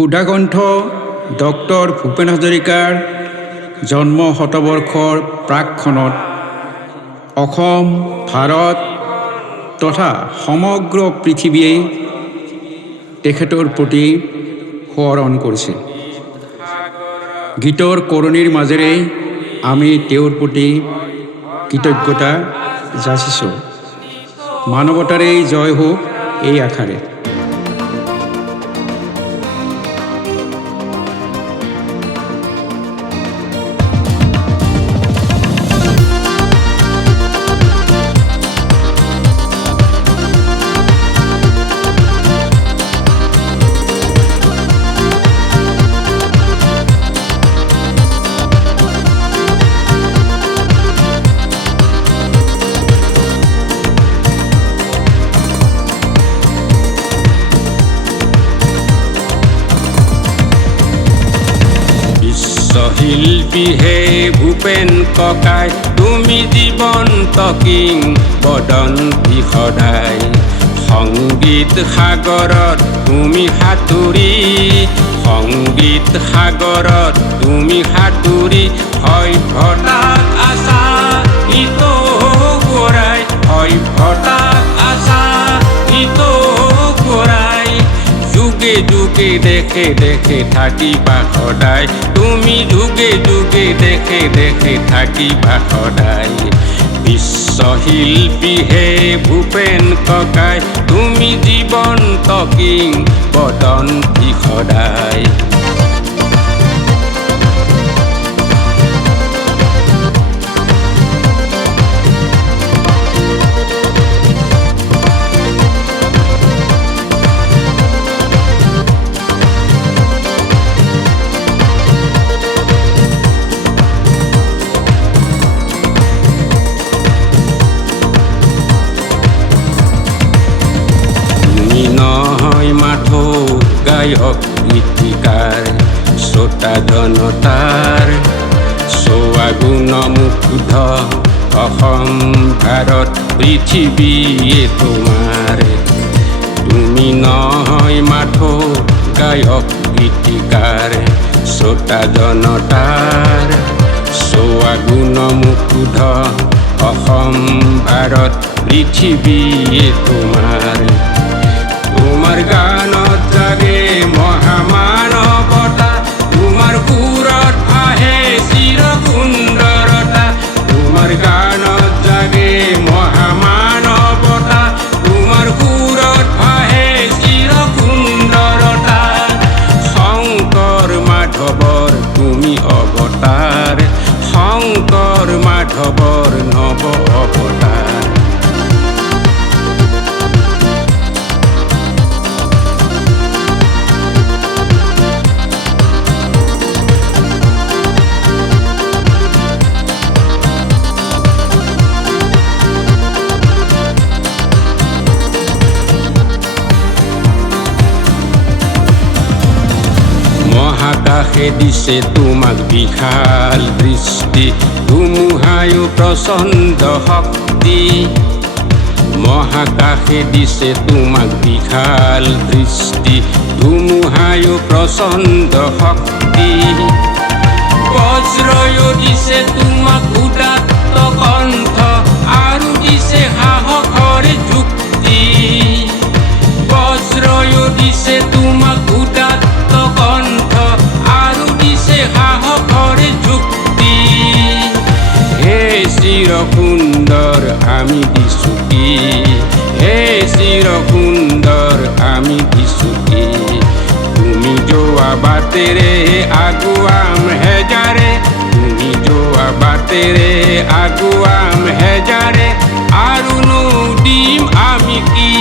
Sudhakantha doctor Bhupen হাজৰিকাৰ জন্ম শতবৰ্ষৰ প্ৰাকক্ষণত অসম, ভাৰত তথা সমগ্ৰ পৃথিৱীয়ে তেখেতৰ প্ৰতি সোঁৱৰণ কৰিছে। গীতৰ কৰণীৰ মাজেৰে আমি তেওঁৰ প্ৰতি কৃতজ্ঞতা যাচিছোঁ। মানৱতাৰেই জয় হওক এই আশাৰে। শিল্পী হে ভূপেন ককাই, তুমি জীৱন্ত কিং বদন্তি সদায়। সংগীত সাগৰত তুমি সাঁতুৰি, সংগীত সাগৰত তুমি সাঁতুৰি, সভ্যতাক আশা ইটো গৰাই, সভ্যতাক আশা ইটো গৰাই। যুগে যুগে দেখে দেখে থাকিবা সদায়, তুমি যুগে যুগে দেখে দেখে থাকিবা সদায়। বিশ্বশিল্পী হে ভূপেন ককাই, তুমি জীৱন্ত কিং বদন্তি সদায়। গায়ক গীতিকাৰ শ্ৰোতা জনতাৰ স্বগুণ মুগ্ধ অসম, ভাৰত পৃথিৱীয়ে তোমাৰ। তুমি নহয় মাথো গায়ক গীতিকাৰ শ্ৰোতা জনতাৰ স্বগুণ মুগ্ধ অসম, ভাৰত পৃথিৱীয়ে তোমাৰ। তোমাৰ গানত জাগে মহামানৱতা, তোমাৰ সুৰত আহে চিৰ সুন্দৰতা। তোমাৰ গানত জাগে মহামানৱতা, তোমাৰ সুৰত আহে চিৰ সুন্দৰতা। শংকৰ মাধৱৰ তুমি অৱতাৰ, শংকৰ মাধৱৰ নৱ অৱতাৰ। মহাকাশে দিছে তোমাক বিশাল দৃষ্টি, ধুমুহায়ো প্ৰচণ্ড শক্তি। মহাকাশে দিছে তোমাক বিশাল দৃষ্টি, ধুমুহায়ো প্ৰচণ্ড শক্তি। বজ্ৰয়ো দিছে তোমাক উদাত্ত কণ্ঠ, আৰু দিছে সাহসৰ যুক্তি। বজ্ৰয়ো দিছে তোমাক উদাত্ত কণ্ঠ, আৰু দিছে সাহসৰ যুক্তি। হে চিৰ সুন্দৰ আমি দিছো কি, হে চিৰ সুন্দৰ আমি দিছো কি। তুমি যোৱা বাটেৰে আগুৱাম হেজাৰে, তুমি যোৱা বাটেৰে আগুৱাম হেজাৰে, আৰুনো দিম আমি কি।